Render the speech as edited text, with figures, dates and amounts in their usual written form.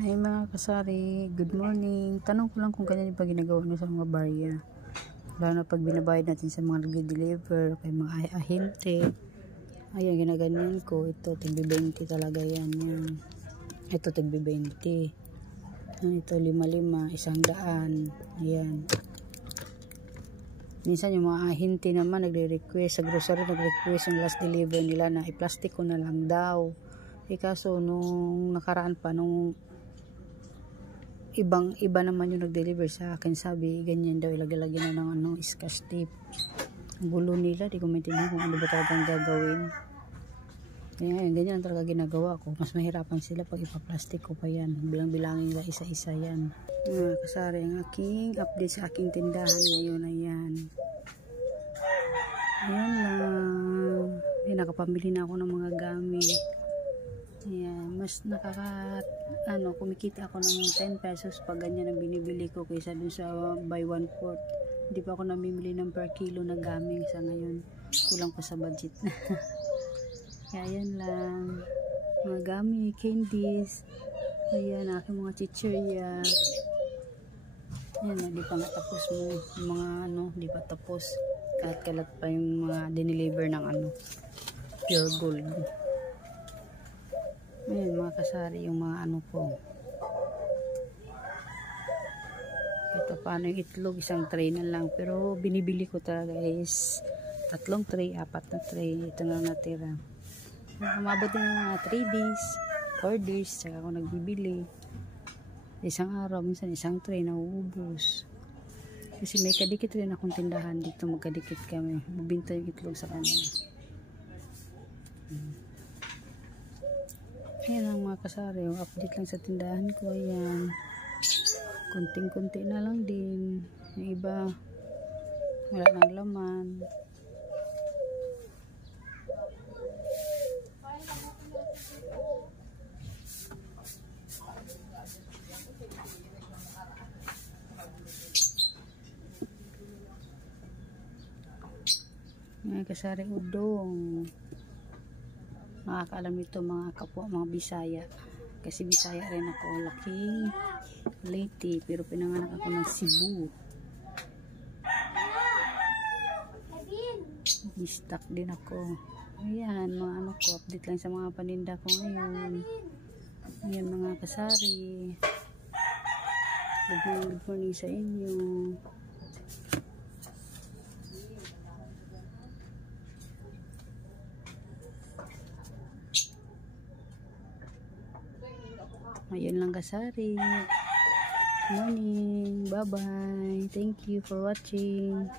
Ay mga kasari, good morning. Tanong ko lang kung ganyan yung pag ginagawa nyo sa mga barya. Lalo na pag binabayad natin sa mga nagde-deliver, kay mga ahente. Ayan, ginaganyan ko. Ito, tigbi 20 talaga yan. Yan. Ito, tigbi 20. Ito, 5-5, 100. Ayan. Minsan yung mga ahente naman nagre-request sa grocery, nagre-request yung last deliver nila na i-plastic ko na lang daw. Kaso nung nakaraan pa, nung iba naman yung nag-deliver sa akin, sabi ganyan daw, ilagay-lagay na ng scotch tape. Ang gulo nila, di ko maintindihan kung ano ba talagang gagawin. Kaya ganyan talaga ginagawa ko. Mas mahirapan sila pag ipa-plastic ko pa yan. Bilang-bilangin nila isa-isa yan. Kasari, ang aking update sa aking tindahan ngayon. Ayan lang. Nakapamili na ako ng mga gamit. Ayan, mas kumikita ako ng 10 pesos pag ganyan ang binibili ko kaysa dun sa buy 1/4. Hindi pa ako namimili ng per kilo na gaming sa ngayon. Kulang pa sa budget. Kaya yan lang. Mga gaming, candies. Ayan, aking mga chichirya. Ayan, di pa natapos mo. Mga di pa tapos. Kahit kalat pa yung mga dineliver ng pure gold. Ayan mga kasari, yung mga ko. Ito paano yung itlog, isang tray na lang. Pero binibili ko talaga is 3 tray, 4 na tray. Ito na natira. Umabot din ng mga 3 days, 4 days, saka ako nagbibili. Isang araw, minsan isang tray na uubos. Kasi may kadikit rin akong tindahan dito, magkadikit kami. Mabinta yung itlog sa kanila. Ayan ang mga kasari, yung update lang sa tindahan ko. Ayan, kunting-kunti na lang din. Yung iba wala nang laman. Mga kasari, udong. Nakakaalam ito mga kapwa, mga Bisaya. Kasi Bisaya rin ako. Laking Leyte, pero pinanganak ako ng Cebu. Bistak din ako. Ayan, mga ko. Update lang sa mga paninda ko ngayon. Ayan mga kasari. Good morning sa inyo. Ayun lang kasari. Morning. Bye-bye. Thank you for watching.